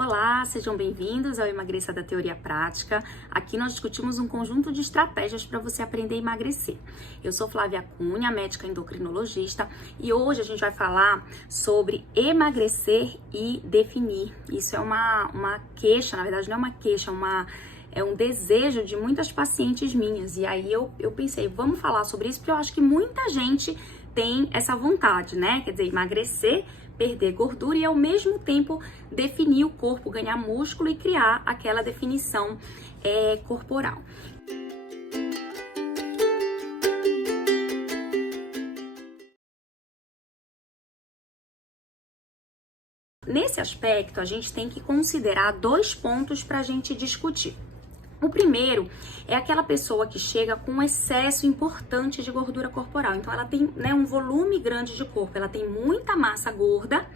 Olá, sejam bem-vindos ao Emagreça da Teoria Prática. Aqui nós discutimos um conjunto de estratégias para você aprender a emagrecer. Eu sou Flávia Cunha, médica endocrinologista, e hoje a gente vai falar sobre emagrecer e definir. Isso é uma queixa, na verdade não é uma queixa, é um desejo de muitas pacientes minhas. E aí eu pensei, vamos falar sobre isso, porque eu acho que muita gente tem essa vontade, né? Quer dizer, emagrecer, perder gordura e ao mesmo tempo definir o corpo, ganhar músculo e criar aquela definição corporal. Nesse aspecto, a gente tem que considerar dois pontos para a gente discutir. O primeiro é aquela pessoa que chega com um excesso importante de gordura corporal. Então, ela tem um volume grande de corpo, ela tem muita massa gorda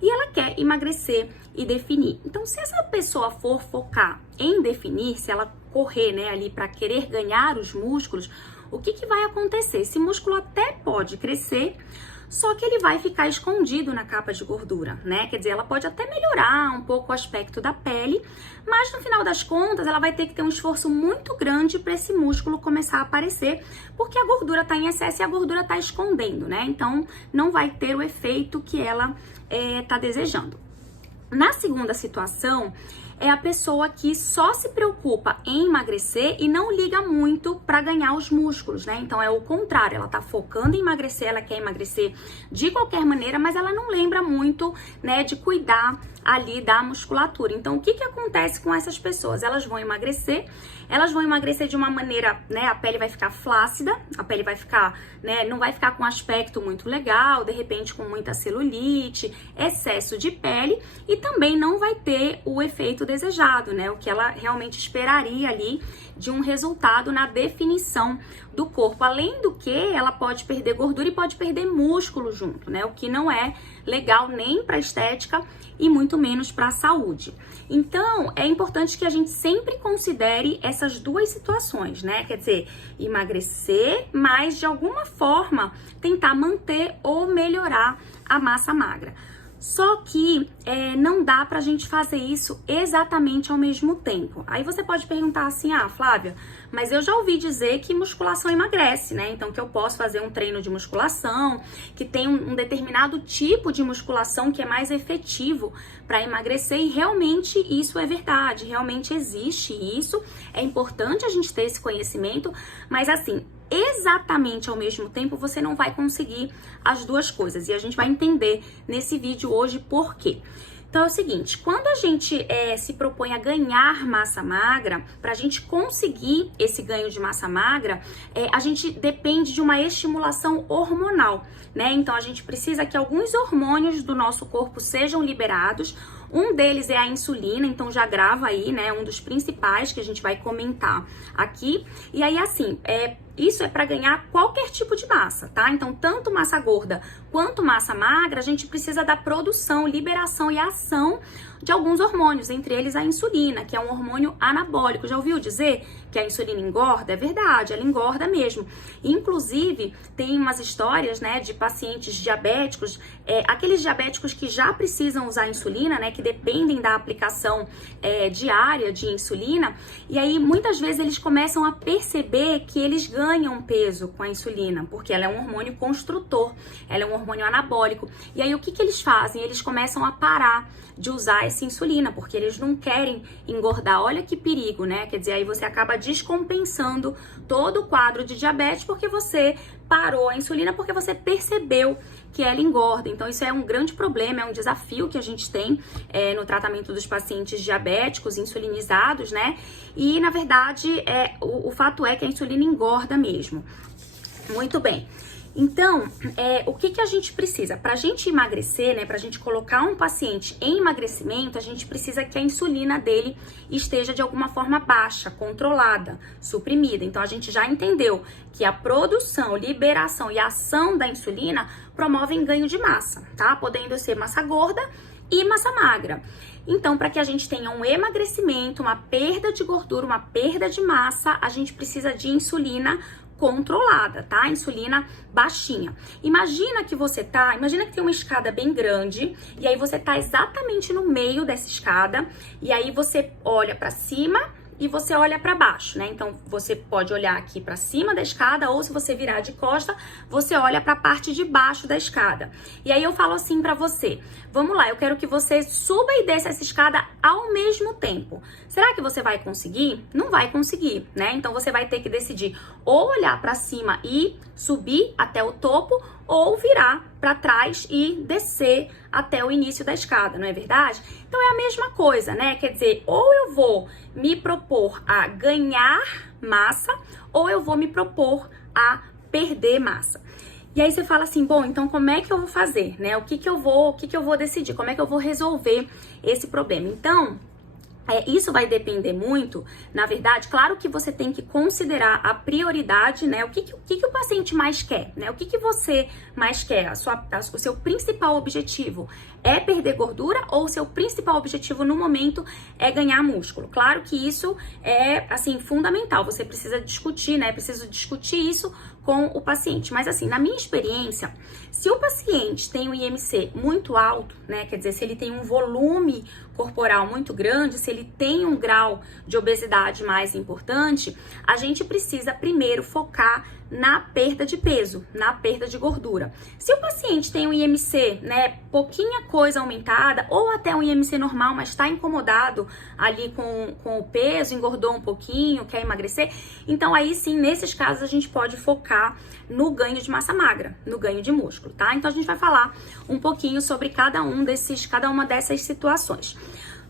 e ela quer emagrecer e definir. Então, se essa pessoa for focar em definir, se ela correr ali para querer ganhar os músculos, o que vai acontecer? Esse músculo até pode crescer, só que ele vai ficar escondido na capa de gordura, né? Quer dizer, ela pode até melhorar um pouco o aspecto da pele, mas no final das contas, ela vai ter que ter um esforço muito grande para esse músculo começar a aparecer, porque a gordura está em excesso e a gordura está escondendo, né? Então, não vai ter o efeito que ela está desejando. Na segunda situação, é a pessoa que só se preocupa em emagrecer e não liga muito para ganhar os músculos, né? Então é o contrário, ela tá focando em emagrecer, ela quer emagrecer de qualquer maneira, mas ela não lembra muito, né, de cuidar ali da musculatura. Então o que acontece com essas pessoas? Elas vão emagrecer de uma maneira, né, a pele vai ficar flácida, a pele vai ficar, né, não vai ficar com um aspecto muito legal, de repente com muita celulite, excesso de pele e também não vai ter o efeito desejado, né, o que ela realmente esperaria ali de um resultado na definição do corpo. Além do que, ela pode perder gordura e pode perder músculo junto, né, o que não é legal nem para estética e muito menos para a saúde. Então, é importante que a gente sempre considere essas duas situações, né? Quer dizer, emagrecer, mas de alguma forma tentar manter ou melhorar a massa magra. Só que não dá pra gente fazer isso exatamente ao mesmo tempo. Aí você pode perguntar assim, Flávia, mas eu já ouvi dizer que musculação emagrece, né? Então que eu posso fazer um treino de musculação, que tem um determinado tipo de musculação que é mais efetivo para emagrecer e realmente isso é verdade, realmente existe isso. É importante a gente ter esse conhecimento, mas assim, exatamente ao mesmo tempo você não vai conseguir as duas coisas e a gente vai entender nesse vídeo hoje por quê. Então é o seguinte, quando a gente se propõe a ganhar massa magra, para a gente conseguir esse ganho de massa magra, a gente depende de uma estimulação hormonal, né? Então a gente precisa que alguns hormônios do nosso corpo sejam liberados. Um deles é a insulina, então já grava aí, né? Um dos principais que a gente vai comentar aqui. E aí, assim, isso é para ganhar qualquer tipo de massa, tá? Então, tanto massa gorda quanto massa magra, a gente precisa da produção, liberação e ação de alguns hormônios, entre eles a insulina, que é um hormônio anabólico. Já ouviu dizer que a insulina engorda? É verdade, ela engorda mesmo. Inclusive, tem umas histórias, né, de pacientes diabéticos, aqueles diabéticos que já precisam usar insulina, né, que dependem da aplicação diária de insulina, e aí muitas vezes eles começam a perceber que eles ganham peso com a insulina, porque ela é um hormônio construtor, ela é um hormônio anabólico. E aí o que eles fazem? Eles começam a parar de usar essa insulina, porque eles não querem engordar. Olha que perigo, né? Quer dizer, aí você acaba descompensando todo o quadro de diabetes porque você parou a insulina, porque você percebeu que ela engorda. Então isso é um grande problema, é um desafio que a gente tem no tratamento dos pacientes diabéticos insulinizados, né? E na verdade o fato é que a insulina engorda mesmo. Muito bem. Então, o que a gente precisa? Para a gente emagrecer, né, para a gente colocar um paciente em emagrecimento, a gente precisa que a insulina dele esteja de alguma forma baixa, controlada, suprimida. Então, a gente já entendeu que a produção, liberação e ação da insulina promovem ganho de massa, tá? Podendo ser massa gorda e massa magra. Então, para que a gente tenha um emagrecimento, uma perda de gordura, uma perda de massa, a gente precisa de insulina controlada, tá? Insulina baixinha. Imagina que tem uma escada bem grande e aí você tá exatamente no meio dessa escada e aí você olha pra cima e você olha para baixo, né? Então você pode olhar aqui para cima da escada ou se você virar de costa, você olha para a parte de baixo da escada. E aí eu falo assim para você: "Vamos lá, eu quero que você suba e desça essa escada ao mesmo tempo". Será que você vai conseguir? Não vai conseguir, né? Então você vai ter que decidir ou olhar para cima e subir até o topo ou virar para trás e descer até o início da escada, não é verdade? Então é a mesma coisa, né? Quer dizer, ou eu vou me propor a ganhar massa ou eu vou me propor a perder massa. E aí você fala assim: "Bom, então como é que eu vou fazer, né? O que que eu vou decidir? Como é que eu vou resolver esse problema?". Então, isso vai depender muito, na verdade, claro que você tem que considerar a prioridade, né? O que o paciente mais quer, né? O que você mais quer? O seu principal objetivo é perder gordura ou o seu principal objetivo no momento é ganhar músculo? Claro que isso é, assim, fundamental. Você precisa discutir, né? Preciso discutir isso com o paciente. Mas assim, na minha experiência, se o paciente tem um IMC muito alto, né? Quer dizer, se ele tem um volume corporal muito grande, se ele tem um grau de obesidade mais importante, a gente precisa primeiro focar na perda de peso, na perda de gordura. Se o paciente tem um IMC, né, pouquinha coisa aumentada, ou até um IMC normal, mas está incomodado ali com o peso, engordou um pouquinho, quer emagrecer, então aí sim, nesses casos, a gente pode focar no ganho de massa magra, no ganho de músculo, tá? Então a gente vai falar um pouquinho sobre cada uma dessas situações.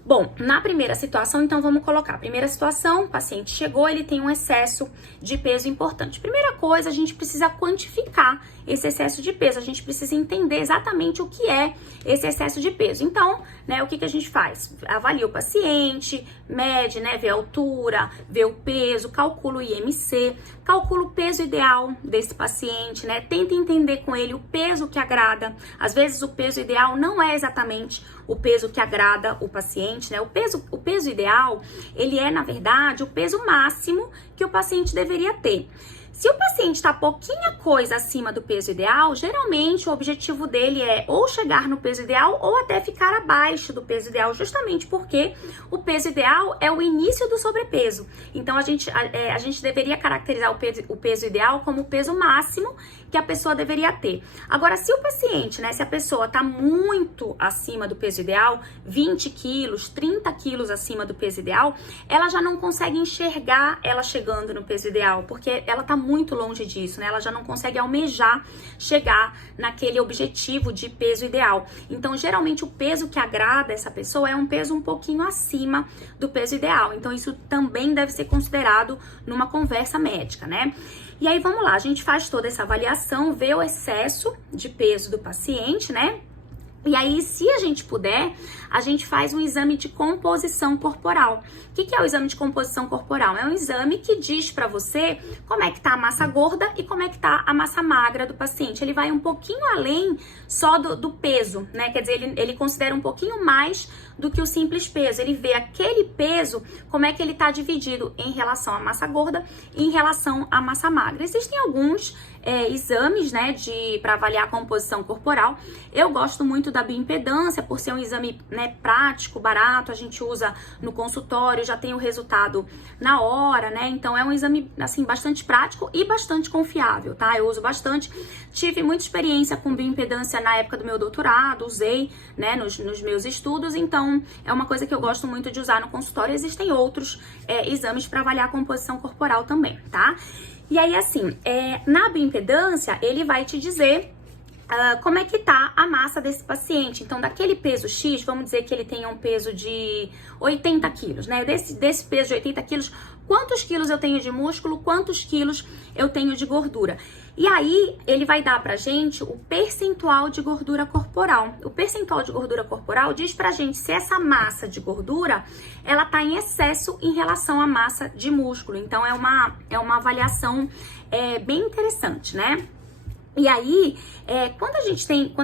Bom, na primeira situação, então vamos colocar. Primeira situação, o paciente chegou, ele tem um excesso de peso importante. Primeira coisa, a gente precisa quantificar esse excesso de peso. A gente precisa entender exatamente o que é esse excesso de peso. Então, né, o que a gente faz? Avalia o paciente, mede, né, vê a altura, vê o peso, calcula o IMC, calcula o peso ideal desse paciente, né? Tenta entender com ele o peso que agrada. Às vezes o peso ideal não é exatamente o peso que agrada o paciente, né? O peso ideal, ele é, na verdade, o peso máximo que o paciente deveria ter. Se o paciente está pouquinha coisa acima do peso ideal, geralmente o objetivo dele é ou chegar no peso ideal ou até ficar abaixo do peso ideal, justamente porque o peso ideal é o início do sobrepeso. Então a gente deveria caracterizar o peso ideal como o peso máximo que a pessoa deveria ter. Agora, se o paciente, né, se a pessoa está muito acima do peso ideal, 20 quilos, 30 quilos acima do peso ideal, ela já não consegue enxergar ela chegando no peso ideal, porque ela está muito longe disso, né? Ela já não consegue almejar chegar naquele objetivo de peso ideal. Então, geralmente, o peso que agrada essa pessoa é um peso um pouquinho acima do peso ideal. Então, isso também deve ser considerado numa conversa médica, né? E aí, vamos lá, a gente faz toda essa avaliação, vê o excesso de peso do paciente, né? E aí, se a gente puder, a gente faz um exame de composição corporal. O que é o exame de composição corporal? É um exame que diz pra você como é que tá a massa gorda e como é que tá a massa magra do paciente. Ele vai um pouquinho além só do peso, né? Quer dizer, ele considera um pouquinho mais do que o simples peso. Ele vê aquele peso, como é que ele tá dividido em relação à massa gorda e em relação à massa magra. Existem alguns exames, né, para avaliar a composição corporal. Eu gosto muito da bioimpedância, por ser um exame, né, prático, barato, a gente usa no consultório, já tem o resultado na hora, né? Então é um exame, assim, bastante prático e bastante confiável, tá? Eu uso bastante. Tive muita experiência com bioimpedância na época do meu doutorado, usei, né, nos meus estudos, então é uma coisa que eu gosto muito de usar no consultório. Existem outros exames para avaliar a composição corporal também, tá? E aí, assim, na bioimpedância, ele vai te dizer como é que tá a massa desse paciente. Então, daquele peso X, vamos dizer que ele tenha um peso de 80 quilos, né? Desse peso de 80 quilos, quantos quilos eu tenho de músculo, quantos quilos eu tenho de gordura. E aí, ele vai dar pra gente o percentual de gordura corporal. O percentual de gordura corporal diz pra gente se essa massa de gordura, ela tá em excesso em relação à massa de músculo. Então, é uma avaliação bem interessante, né? E aí, quando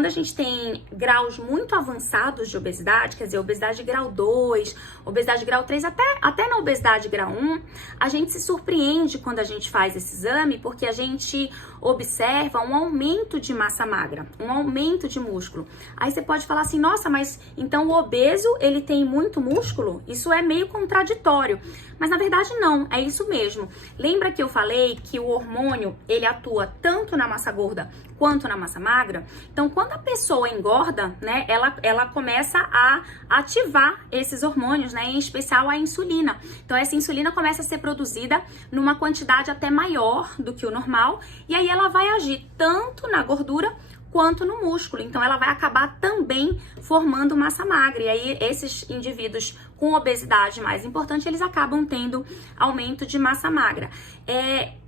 a gente tem graus muito avançados de obesidade, quer dizer, obesidade grau 2, obesidade grau 3, até na obesidade grau 1, a gente se surpreende quando a gente faz esse exame, porque a gente observa um aumento de massa magra, um aumento de músculo. Aí você pode falar assim, nossa, mas então o obeso, ele tem muito músculo? Isso é meio contraditório. Mas na verdade não, é isso mesmo. Lembra que eu falei que o hormônio, ele atua tanto na massa gorda quanto na massa magra? Então, quando a pessoa engorda, né, ela começa a ativar esses hormônios, né, em especial a insulina. Então, essa insulina começa a ser produzida numa quantidade até maior do que o normal, e aí ela vai agir tanto na gordura quanto no músculo. Então, ela vai acabar também formando massa magra. E aí, esses indivíduos com obesidade mais importante, eles acabam tendo aumento de massa magra.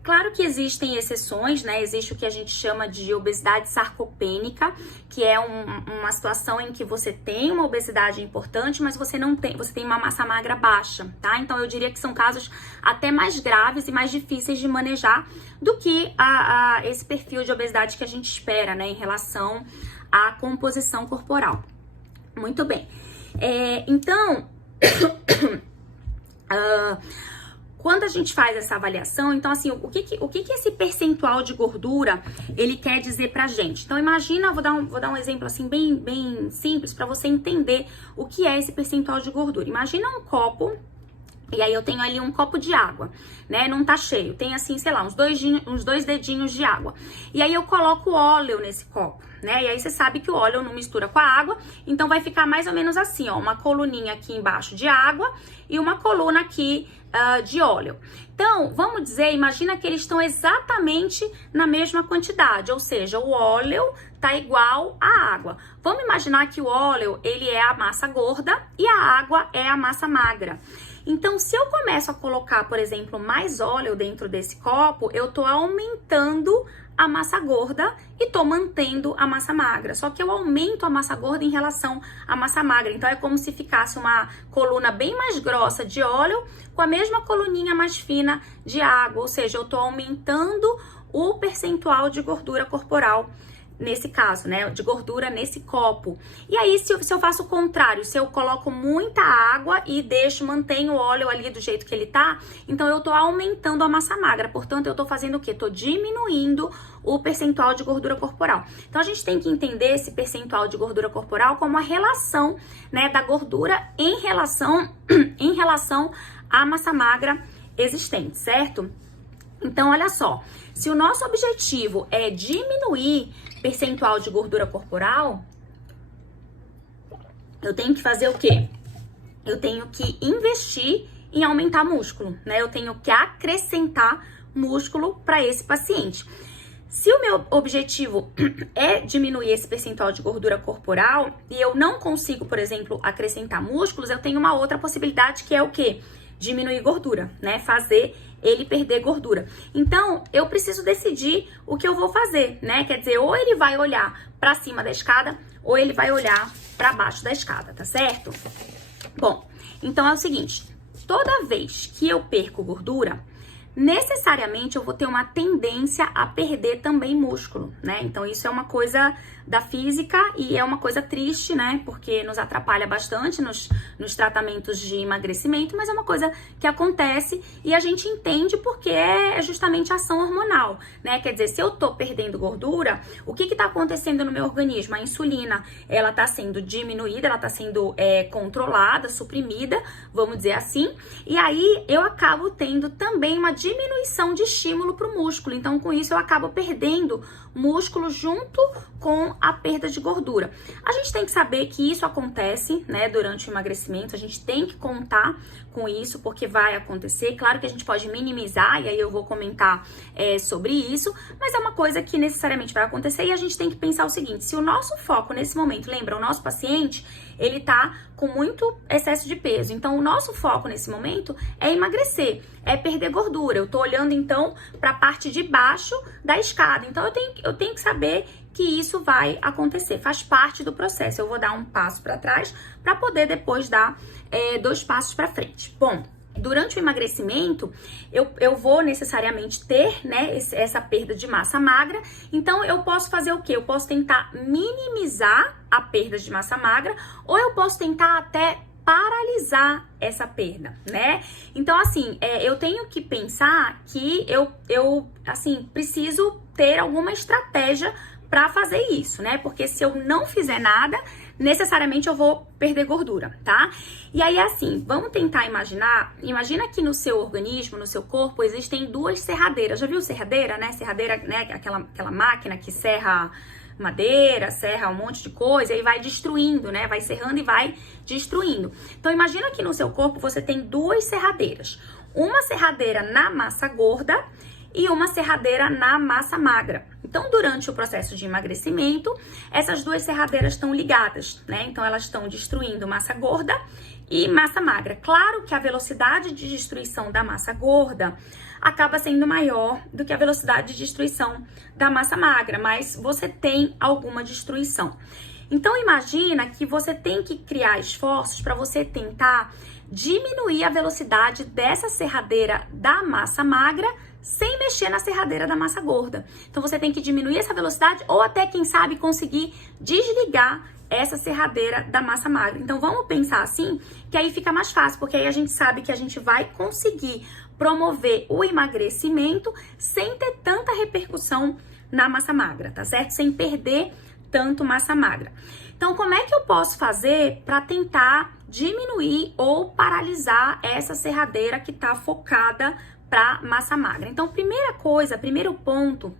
Claro que existem exceções, né? Existe o que a gente chama de obesidade sarcopênica, que é uma situação em que você tem uma obesidade importante, mas você tem uma massa magra baixa, tá? Então, eu diria que são casos até mais graves e mais difíceis de manejar do que esse perfil de obesidade que a gente espera, né? Em relação à composição corporal. Muito bem. Então, quando a gente faz essa avaliação, então assim, o que esse percentual de gordura ele quer dizer pra gente? Então imagina, vou dar um exemplo assim bem simples para você entender o que é esse percentual de gordura. Imagina um copo, e aí eu tenho ali um copo de água, né? Não tá cheio, tem assim, sei lá, uns dois dedinhos de água. E aí eu coloco óleo nesse copo, né? E aí você sabe que o óleo não mistura com a água, então vai ficar mais ou menos assim, ó, uma coluninha aqui embaixo de água e uma coluna aqui de óleo. Então, vamos dizer, imagina que eles estão exatamente na mesma quantidade, ou seja, o óleo tá igual à água. Vamos imaginar que o óleo, ele é a massa gorda e a água é a massa magra. Então, se eu começo a colocar, por exemplo, mais óleo dentro desse copo, eu tô aumentando a massa gorda e tô mantendo a massa magra. Só que eu aumento a massa gorda em relação à massa magra. Então, é como se ficasse uma coluna bem mais grossa de óleo com a mesma coluninha mais fina de água. Ou seja, eu tô aumentando o percentual de gordura corporal nesse caso, né, de gordura nesse copo. E aí, se eu faço o contrário, se eu coloco muita água e mantenho o óleo ali do jeito que ele tá, então eu tô aumentando a massa magra. Portanto, eu tô fazendo o quê? Tô diminuindo o percentual de gordura corporal. Então, a gente tem que entender esse percentual de gordura corporal como a relação, né, da gordura em relação à massa magra existente, certo? Então, olha só, se o nosso objetivo é diminuir percentual de gordura corporal, eu tenho que fazer o quê? Eu tenho que investir em aumentar músculo, né? Eu tenho que acrescentar músculo para esse paciente. Se o meu objetivo é diminuir esse percentual de gordura corporal e eu não consigo, por exemplo, acrescentar músculos, eu tenho uma outra possibilidade que é o quê? Diminuir gordura, né? Fazer ele perder gordura. Então, eu preciso decidir o que eu vou fazer, né? Quer dizer, ou ele vai olhar para cima da escada, ou ele vai olhar para baixo da escada, tá certo? Bom, então é o seguinte, toda vez que eu perco gordura, necessariamente eu vou ter uma tendência a perder também músculo, né? Então isso é uma coisa da física e é uma coisa triste, né? Porque nos atrapalha bastante nos tratamentos de emagrecimento, mas é uma coisa que acontece e a gente entende porque é justamente a ação hormonal, né? Quer dizer, se eu tô perdendo gordura, o que tá acontecendo no meu organismo? A insulina, ela tá sendo diminuída, ela tá sendo controlada, suprimida, vamos dizer assim, e aí eu acabo tendo também uma diminuição de estímulo para o músculo. Então, com isso, eu acabo perdendo músculo junto com a perda de gordura. A gente tem que saber que isso acontece, né, durante o emagrecimento. A gente tem que contar com isso, porque vai acontecer. Claro que a gente pode minimizar, e aí eu vou comentar sobre isso, mas é uma coisa que necessariamente vai acontecer e a gente tem que pensar o seguinte, se o nosso foco nesse momento, lembra, o nosso paciente, ele tá com muito excesso de peso. Então, o nosso foco nesse momento é emagrecer, é perder gordura. Eu tô olhando, então, para a parte de baixo da escada. Então, eu tenho que saber que isso vai acontecer, faz parte do processo. Eu vou dar um passo para trás para poder depois dar 2 passos para frente. Bom, durante o emagrecimento, eu vou necessariamente ter, né, essa perda de massa magra. Então, eu posso fazer o quê? Eu posso tentar minimizar a perda de massa magra, ou eu posso tentar até paralisar essa perda, né? Então, assim, eu tenho que pensar que eu assim, preciso ter alguma estratégia para fazer isso, né? Porque se eu não fizer nada, necessariamente eu vou perder gordura, tá? E aí, assim, vamos tentar imagina que no seu organismo, no seu corpo, existem duas serradeiras. Já viu serradeira, né? Serradeira, né? Aquela máquina que serra madeira, serra um monte de coisa e vai destruindo, né? Vai serrando e vai destruindo. Então, imagina que no seu corpo você tem duas serradeiras. Uma serradeira na massa gorda e uma serradeira na massa magra. Então, durante o processo de emagrecimento, essas duas serradeiras estão ligadas, né? Então, elas estão destruindo massa gorda e massa magra. Claro que a velocidade de destruição da massa gorda acaba sendo maior do que a velocidade de destruição da massa magra, mas você tem alguma destruição. Então, imagina que você tem que criar esforços para você tentar diminuir a velocidade dessa serradeira da massa magra sem mexer na serradeira da massa gorda. Então, você tem que diminuir essa velocidade ou até, quem sabe, conseguir desligar essa serradeira da massa magra. Então, vamos pensar assim, que aí fica mais fácil, porque aí a gente sabe que a gente vai conseguir promover o emagrecimento sem ter tanta repercussão na massa magra, tá certo? Sem perder tanto massa magra. Então, como é que eu posso fazer para tentar diminuir ou paralisar essa serradeira que tá focada para massa magra? Então, primeiro ponto,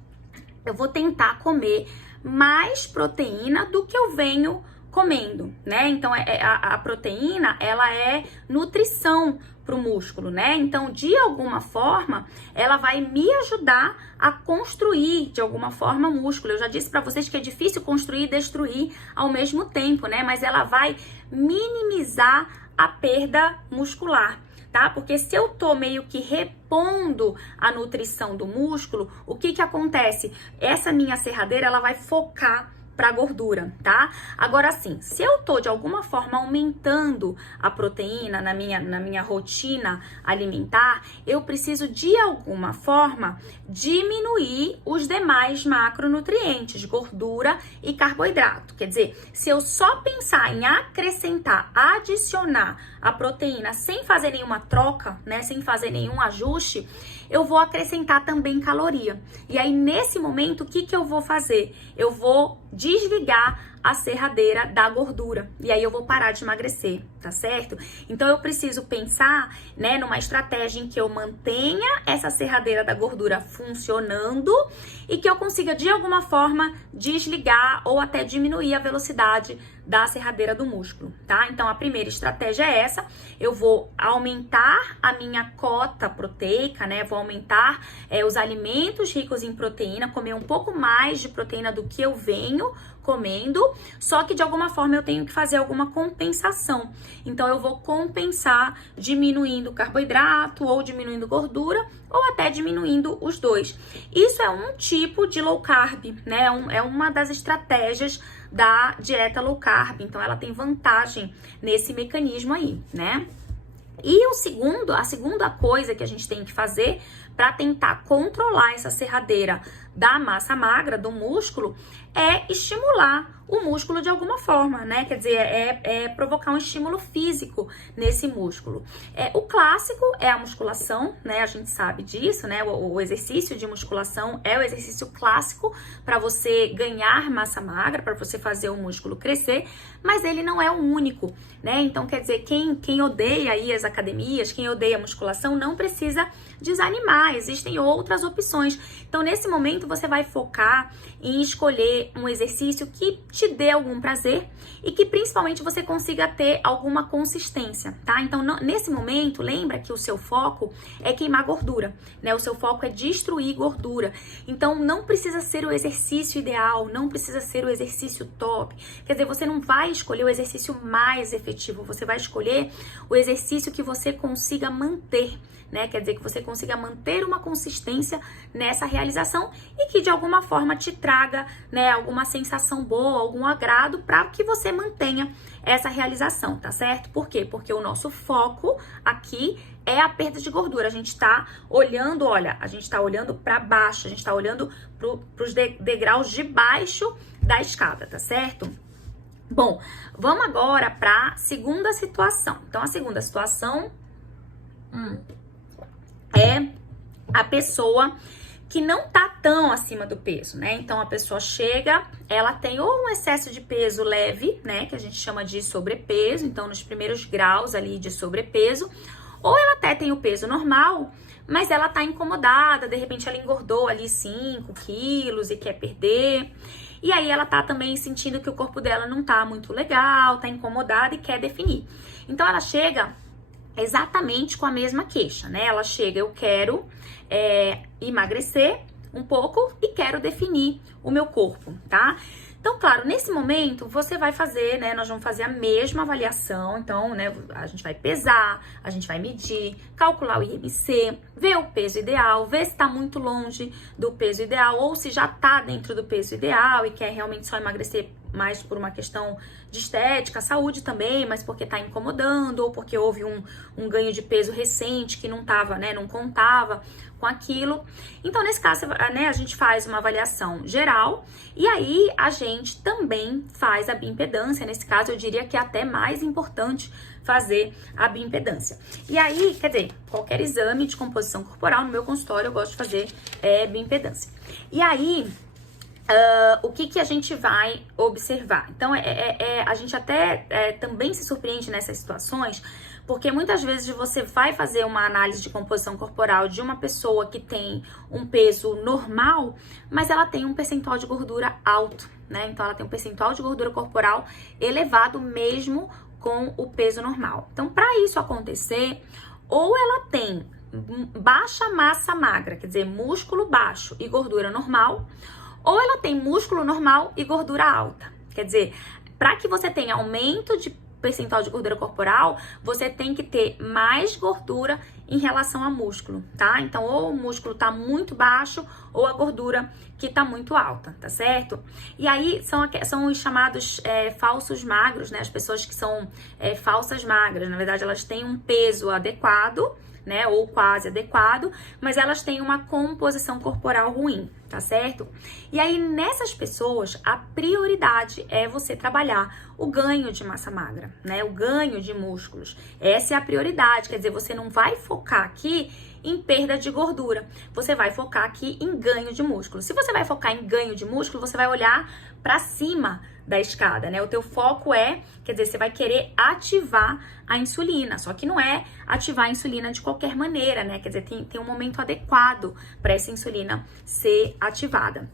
eu vou tentar comer mais proteína do que eu venho comendo, né? Então, a proteína, ela é nutrição para o músculo, né? Então, de alguma forma, ela vai me ajudar a construir, de alguma forma, músculo. Eu já disse para vocês que é difícil construir e destruir ao mesmo tempo, né? Mas ela vai minimizar a perda muscular, tá? Porque se eu tô meio que repondo a nutrição do músculo, o que que acontece? Essa minha serradeira, ela vai focar para gordura, tá? Agora sim, se eu tô de alguma forma aumentando a proteína na minha rotina alimentar, eu preciso de alguma forma diminuir os demais macronutrientes, gordura e carboidrato. Quer dizer, se eu só pensar em acrescentar, adicionar a proteína sem fazer nenhuma troca, né, sem fazer nenhum ajuste, eu vou acrescentar também caloria. E aí, nesse momento, o que que eu vou fazer? Eu vou desligar a serradeira da gordura. E aí eu vou parar de emagrecer, tá certo? Então eu preciso pensar, né, numa estratégia em que eu mantenha essa serradeira da gordura funcionando e que eu consiga de alguma forma desligar ou até diminuir a velocidade da serradeira do músculo, tá? Então a primeira estratégia é essa. Eu vou aumentar a minha cota proteica, né? Vou aumentar os alimentos ricos em proteína, comer um pouco mais de proteína do que eu venho comendo, só que de alguma forma eu tenho que fazer alguma compensação. Então eu vou compensar diminuindo carboidrato ou diminuindo gordura ou até diminuindo os dois. Isso é um tipo de low carb, né? É uma das estratégias da dieta low carb. Então ela tem vantagem nesse mecanismo aí, né? E a segunda coisa que a gente tem que fazer para tentar controlar essa serradeira da massa magra, do músculo, é estimular o músculo de alguma forma, né? Quer dizer, é provocar um estímulo físico nesse músculo. O clássico é a musculação, né? A gente sabe disso, né? O exercício de musculação é o exercício clássico para você ganhar massa magra, para você fazer o músculo crescer, mas ele não é o único, né? Então, quer dizer, quem odeia aí as academias, quem odeia a musculação, não precisa desanimar, existem outras opções. Então, nesse momento, você vai focar em escolher um exercício que te dê algum prazer e que principalmente você consiga ter alguma consistência, tá? Então, nesse momento, lembra que o seu foco é queimar gordura, né? O seu foco é destruir gordura. Então, não precisa ser o exercício ideal, não precisa ser o exercício top. Quer dizer, você não vai escolher o exercício mais efetivo, você vai escolher o exercício que você consiga manter, né? Quer dizer que você consiga manter uma consistência nessa realização e que de alguma forma te traga, né, alguma sensação boa, algum agrado para que você mantenha essa realização, tá certo? Por quê? Porque o nosso foco aqui é a perda de gordura. A gente tá olhando, olha, a gente tá olhando para baixo, a gente tá olhando pros degraus de baixo da escada, tá certo? Bom, vamos agora para a segunda situação. Então, a segunda situação é a pessoa que não tá tão acima do peso, né? Então, a pessoa chega, ela tem ou um excesso de peso leve, né? Que a gente chama de sobrepeso, então, nos primeiros graus ali de sobrepeso, ou ela até tem o peso normal, mas ela tá incomodada, de repente ela engordou ali 5 quilos e quer perder. E aí ela tá também sentindo que o corpo dela não tá muito legal, tá incomodada e quer definir. Então ela chega exatamente com a mesma queixa, né? Ela chega, eu quero emagrecer um pouco e quero definir o meu corpo, tá? Então, claro, nesse momento você vai fazer, né? Nós vamos fazer a mesma avaliação. Então, né? A gente vai pesar, a gente vai medir, calcular o IMC, ver o peso ideal, ver se tá muito longe do peso ideal ou se já tá dentro do peso ideal e quer realmente só emagrecer mais por uma questão de estética, saúde também, mas porque tá incomodando ou porque houve um ganho de peso recente que não tava, né? Não contava com aquilo. Então, nesse caso, né, a gente faz uma avaliação geral e aí a gente também faz a bioimpedância. Nesse caso, eu diria que é até mais importante fazer a bioimpedância. E aí, quer dizer, qualquer exame de composição corporal no meu consultório eu gosto de fazer bioimpedância. E aí, o que a gente vai observar? Então, a gente até também se surpreende nessas situações, porque muitas vezes você vai fazer uma análise de composição corporal de uma pessoa que tem um peso normal, mas ela tem um percentual de gordura alto, né? Então, ela tem um percentual de gordura corporal elevado mesmo com o peso normal. Então, para isso acontecer, ou ela tem baixa massa magra, quer dizer, músculo baixo e gordura normal, ou ela tem músculo normal e gordura alta. Quer dizer, para que você tenha aumento de percentual de gordura corporal, você tem que ter mais gordura em relação a músculo, tá? Então, ou o músculo tá muito baixo, ou a gordura que tá muito alta, tá certo? E aí, são os chamados falsos magros, né? As pessoas que são falsas magras, na verdade, elas têm um peso adequado, né, ou quase adequado, mas elas têm uma composição corporal ruim, tá certo? E aí, nessas pessoas, a prioridade é você trabalhar o ganho de massa magra, né, o ganho de músculos. Essa é a prioridade, quer dizer, você não vai focar aqui em perda de gordura, você vai focar aqui em ganho de músculo. Se você vai focar em ganho de músculo, você vai olhar para cima da escada, né? O teu foco quer dizer, você vai querer ativar a insulina, só que não é ativar a insulina de qualquer maneira, né? Quer dizer, tem um momento adequado para essa insulina ser ativada.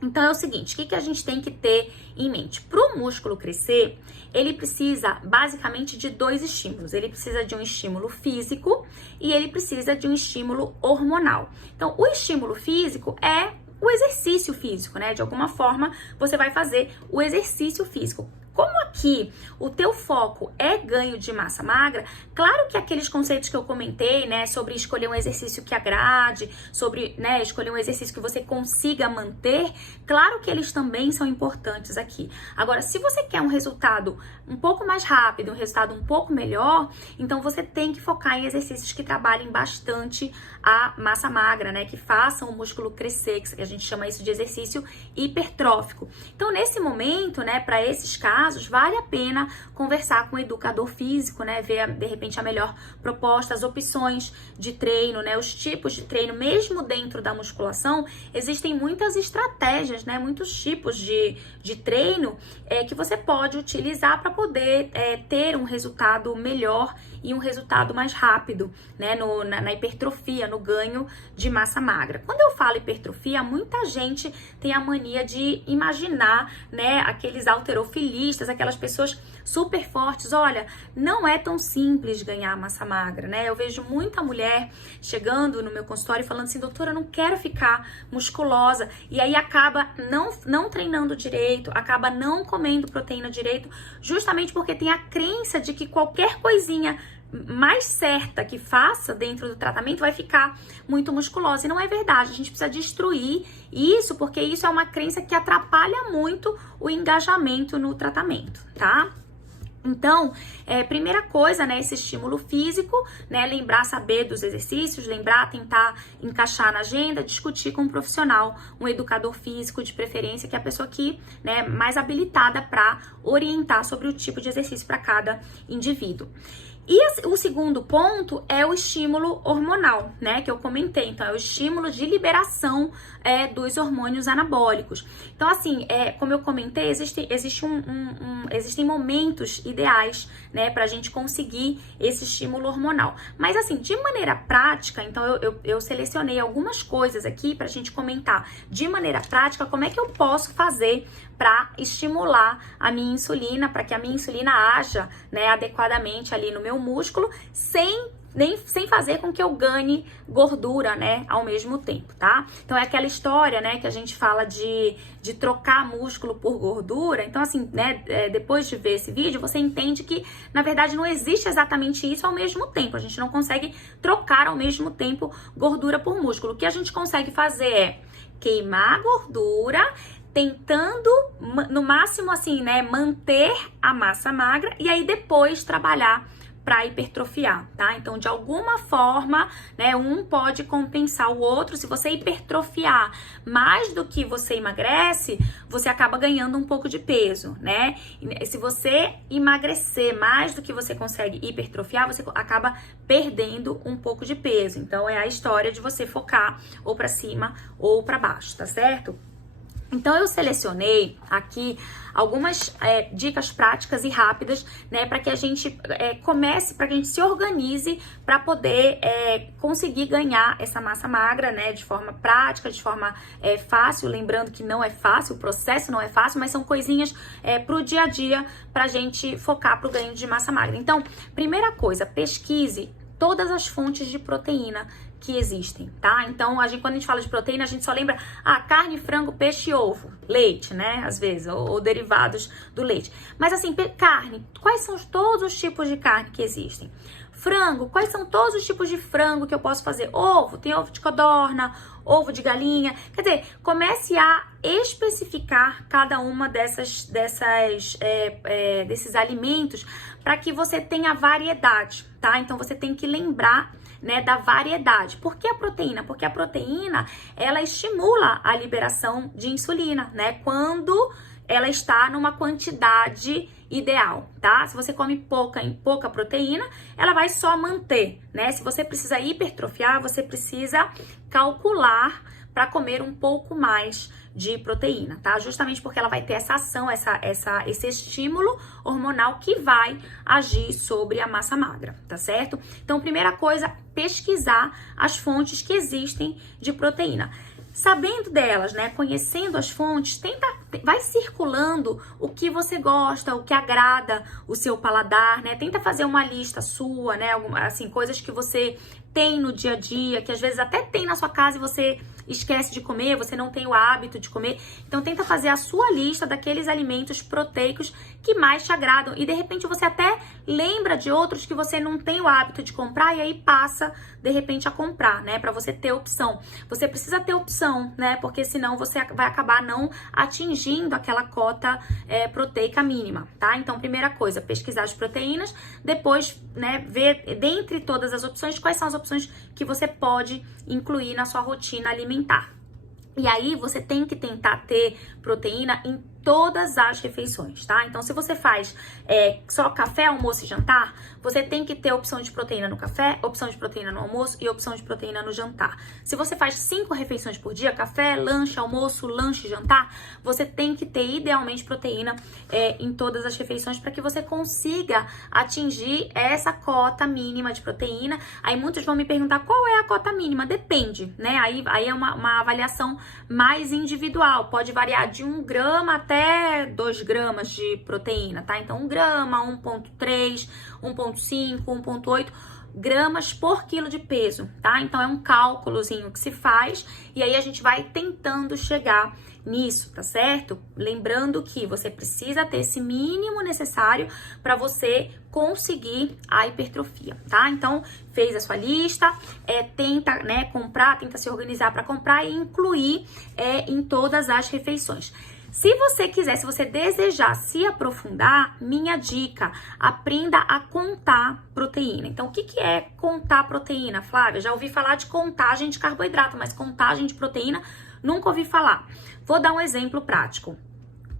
Então é o seguinte, o que a gente tem que ter em mente? Para o músculo crescer, ele precisa basicamente de 2 estímulos. Ele precisa de um estímulo físico e ele precisa de um estímulo hormonal. Então, o estímulo físico é o exercício físico, né? De alguma forma, você vai fazer o exercício físico. Como aqui o teu foco é ganho de massa magra, claro que aqueles conceitos que eu comentei, né, sobre escolher um exercício que agrade, sobre, né, escolher um exercício que você consiga manter, claro que eles também são importantes aqui. Agora, se você quer um resultado um pouco mais rápido, um resultado um pouco melhor, então você tem que focar em exercícios que trabalhem bastante a massa magra, né, que façam o músculo crescer, que a gente chama isso de exercício hipertrófico. Então, nesse momento, né, para esses casos, vale a pena conversar com o educador físico, né? Ver, de repente, a melhor proposta, as opções de treino, né? Os tipos de treino, mesmo dentro da musculação, existem muitas estratégias, né? Muitos tipos de treino que você pode utilizar para poder ter um resultado melhor e um resultado mais rápido, né? Na hipertrofia, no ganho de massa magra. Quando eu falo hipertrofia, muita gente tem a mania de imaginar, né? Aqueles halterofilistas, aquelas pessoas super fortes. Olha, não é tão simples ganhar massa magra, né? Eu vejo muita mulher chegando no meu consultório e falando assim, doutora, eu não quero ficar musculosa. E aí acaba não treinando direito, acaba não comendo proteína direito, justamente porque tem a crença de que qualquer coisinha mais certa que faça dentro do tratamento vai ficar muito musculosa. E não é verdade, a gente precisa destruir isso, porque isso é uma crença que atrapalha muito o engajamento no tratamento, tá? Então, primeira coisa, né, esse estímulo físico, né, lembrar, saber dos exercícios, lembrar, tentar encaixar na agenda, discutir com um profissional, um educador físico de preferência, que é a pessoa que, né, mais habilitada para orientar sobre o tipo de exercício para cada indivíduo. E o segundo ponto é o estímulo hormonal, né, que eu comentei. Então, é o estímulo de liberação dos hormônios anabólicos. Então, assim, como eu comentei, existem momentos ideais, né, pra gente conseguir esse estímulo hormonal. Mas, assim, de maneira prática, então, eu selecionei algumas coisas aqui pra gente comentar. De maneira prática, como é que eu posso fazer para estimular a minha insulina, para que a minha insulina haja, né, adequadamente ali no meu músculo, sem fazer com que eu ganhe gordura, né, ao mesmo tempo, tá? Então é aquela história, né, que a gente fala de trocar músculo por gordura. Então, assim, né, depois de ver esse vídeo, você entende que, na verdade, não existe exatamente isso ao mesmo tempo. A gente não consegue trocar ao mesmo tempo gordura por músculo. O que a gente consegue fazer é queimar a gordura, tentando, no máximo, assim, né, manter a massa magra e aí depois trabalhar para hipertrofiar, tá? Então, de alguma forma, né, um pode compensar o outro. Se você hipertrofiar mais do que você emagrece, você acaba ganhando um pouco de peso, né? E se você emagrecer mais do que você consegue hipertrofiar, você acaba perdendo um pouco de peso. Então, é a história de você focar ou para cima ou para baixo, tá certo? Então, eu selecionei aqui algumas dicas práticas e rápidas, né, para que a gente comece, para que a gente se organize para poder conseguir ganhar essa massa magra, né, de forma prática, de forma fácil. Lembrando que não é fácil, o processo não é fácil, mas são coisinhas pro dia a dia para a gente focar pro ganho de massa magra. Então, primeira coisa, pesquise todas as fontes de proteína que existem, tá? Então, quando a gente fala de proteína, a gente só lembra carne, frango, peixe e ovo, leite, né? Às vezes, ou derivados do leite. Mas assim, carne, quais são todos os tipos de carne que existem? Frango, quais são todos os tipos de frango que eu posso fazer? Ovo, tem ovo de codorna, ovo de galinha. Quer dizer, comece a especificar cada uma desses alimentos para que você tenha variedade, tá? Então, você tem que lembrar, né, da variedade. Por que a proteína? Porque a proteína, ela estimula a liberação de insulina, né? Quando ela está numa quantidade ideal, tá? Se você come pouca proteína, ela vai só manter, né? Se você precisa hipertrofiar, você precisa calcular para comer um pouco mais de proteína, tá? Justamente porque ela vai ter essa ação, esse estímulo hormonal que vai agir sobre a massa magra, tá certo? Então, primeira coisa, pesquisar as fontes que existem de proteína. Sabendo delas, né, conhecendo as fontes, vai circulando o que você gosta, o que agrada o seu paladar, né? Tenta fazer uma lista sua, né, assim, coisas que você tem no dia a dia, que às vezes até tem na sua casa e você esquece de comer, você não tem o hábito de comer. Então, tenta fazer a sua lista daqueles alimentos proteicos que mais te agradam. E, de repente, você até lembra de outros que você não tem o hábito de comprar e aí passa, de repente, a comprar, né? Pra você ter opção. Você precisa ter opção, né? Porque senão você vai acabar não atingindo aquela cota proteica mínima, tá? Então, primeira coisa, pesquisar as proteínas. Depois, né, ver, dentre todas as opções, quais são as opções que você pode incluir na sua rotina alimentar. E aí, você tem que tentar ter proteína em todas as refeições, tá? Então, se você faz só café, almoço e jantar, você tem que ter opção de proteína no café, opção de proteína no almoço e opção de proteína no jantar. Se você faz 5 refeições por dia, café, lanche, almoço, lanche, jantar, você tem que ter, idealmente, proteína em todas as refeições para que você consiga atingir essa cota mínima de proteína. Aí, muitos vão me perguntar qual é a cota mínima. Depende, né? Aí é uma avaliação mais individual. Pode variar de 1 grama até 2 gramas de proteína, tá? Então, 1 grama, 1,3, 1,5, 1,8. gramas por quilo de peso, tá? Então é um cálculozinho que se faz e aí a gente vai tentando chegar nisso, tá certo? Lembrando que você precisa ter esse mínimo necessário para você conseguir a hipertrofia, tá? Então, fez a sua lista, tenta, né, comprar, tenta se organizar para comprar e incluir em todas as refeições. Se você quiser, se você desejar se aprofundar, minha dica, aprenda a contar proteína. Então, o que é contar proteína, Flávia? Já ouvi falar de contagem de carboidrato, mas contagem de proteína nunca ouvi falar. Vou dar um exemplo prático.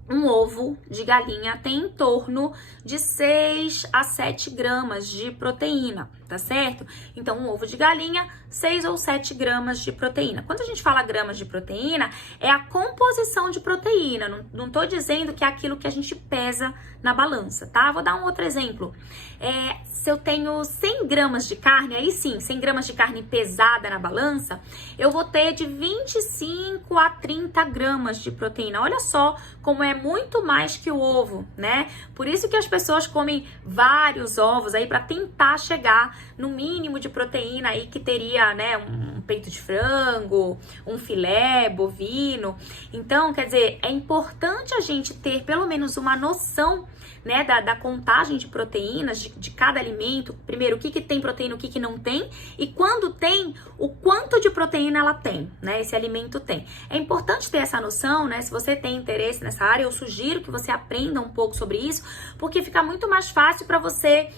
Um ovo de galinha tem em torno de 6 a 7 gramas de proteína, tá certo? Então, um ovo de galinha, 6 ou 7 gramas de proteína. Quando a gente fala gramas de proteína, é a composição de proteína. Não tô dizendo que é aquilo que a gente pesa na balança, tá? Vou dar um outro exemplo. Se eu tenho 100 gramas de carne, aí sim, 100 gramas de carne pesada na balança, eu vou ter de 25 a 30 gramas de proteína. Olha só como é muito mais que o ovo, né? Por isso que as pessoas comem vários ovos aí para tentar chegar no mínimo de proteína aí que teria, né, um peito de frango, um filé bovino. Então, quer dizer, é importante a gente ter pelo menos uma noção, né, da contagem de proteínas de cada alimento. Primeiro, o que tem proteína, o que não tem, e quando tem, o quanto de proteína ela tem, né, esse alimento tem. É importante ter essa noção, né, se você tem interesse nessa área, eu sugiro que você aprenda um pouco sobre isso, porque fica muito mais fácil para você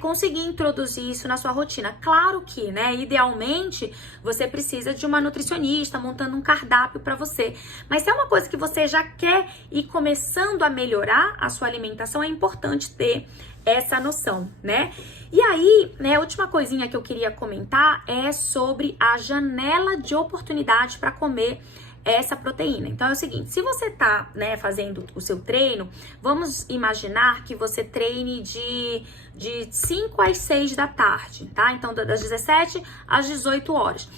conseguir introduzir isso na sua rotina. Claro que, né, idealmente, você precisa de uma nutricionista montando um cardápio para você, mas se é uma coisa que você já quer ir começando a melhorar a sua alimentação, é importante ter essa noção, né? E aí, né, a última coisinha que eu queria comentar é sobre a janela de oportunidade para comer essa proteína. Então é o seguinte, se você tá, né, fazendo o seu treino, vamos imaginar que você treine de 5 às 6 da tarde, tá? Então das 17 às 18 horas.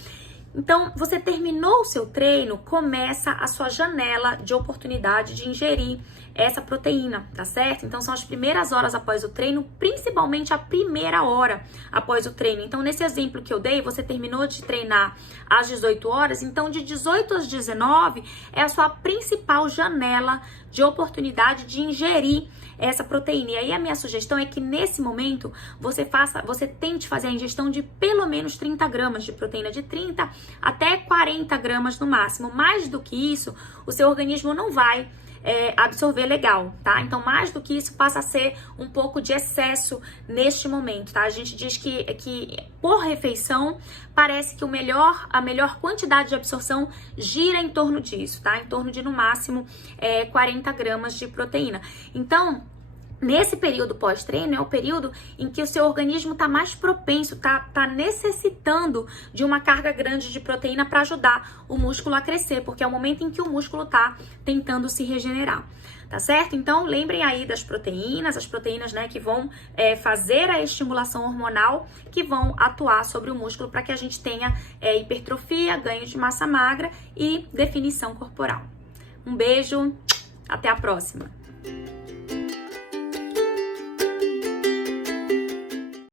Então, você terminou o seu treino, começa a sua janela de oportunidade de ingerir essa proteína, tá certo? Então, são as primeiras horas após o treino, principalmente a primeira hora após o treino. Então, nesse exemplo que eu dei, você terminou de treinar às 18 horas, então de 18 às 19 é a sua principal janela de oportunidade de ingerir essa proteína. E aí a minha sugestão é que nesse momento você tente fazer a ingestão de pelo menos 30 gramas de proteína, de 30 até 40 gramas no máximo. Mais do que isso, o seu organismo não vai absorver legal, tá? Então, mais do que isso, passa a ser um pouco de excesso neste momento, tá? A gente diz que por refeição, parece que a melhor quantidade de absorção gira em torno disso, tá? Em torno de, no máximo, 40 gramas de proteína. Então, nesse período pós-treino é o período em que o seu organismo está mais propenso, tá necessitando de uma carga grande de proteína para ajudar o músculo a crescer, porque é o momento em que o músculo está tentando se regenerar, tá certo? Então, lembrem aí das proteínas, as proteínas, né, que vão fazer a estimulação hormonal, que vão atuar sobre o músculo para que a gente tenha hipertrofia, ganho de massa magra e definição corporal. Um beijo, até a próxima!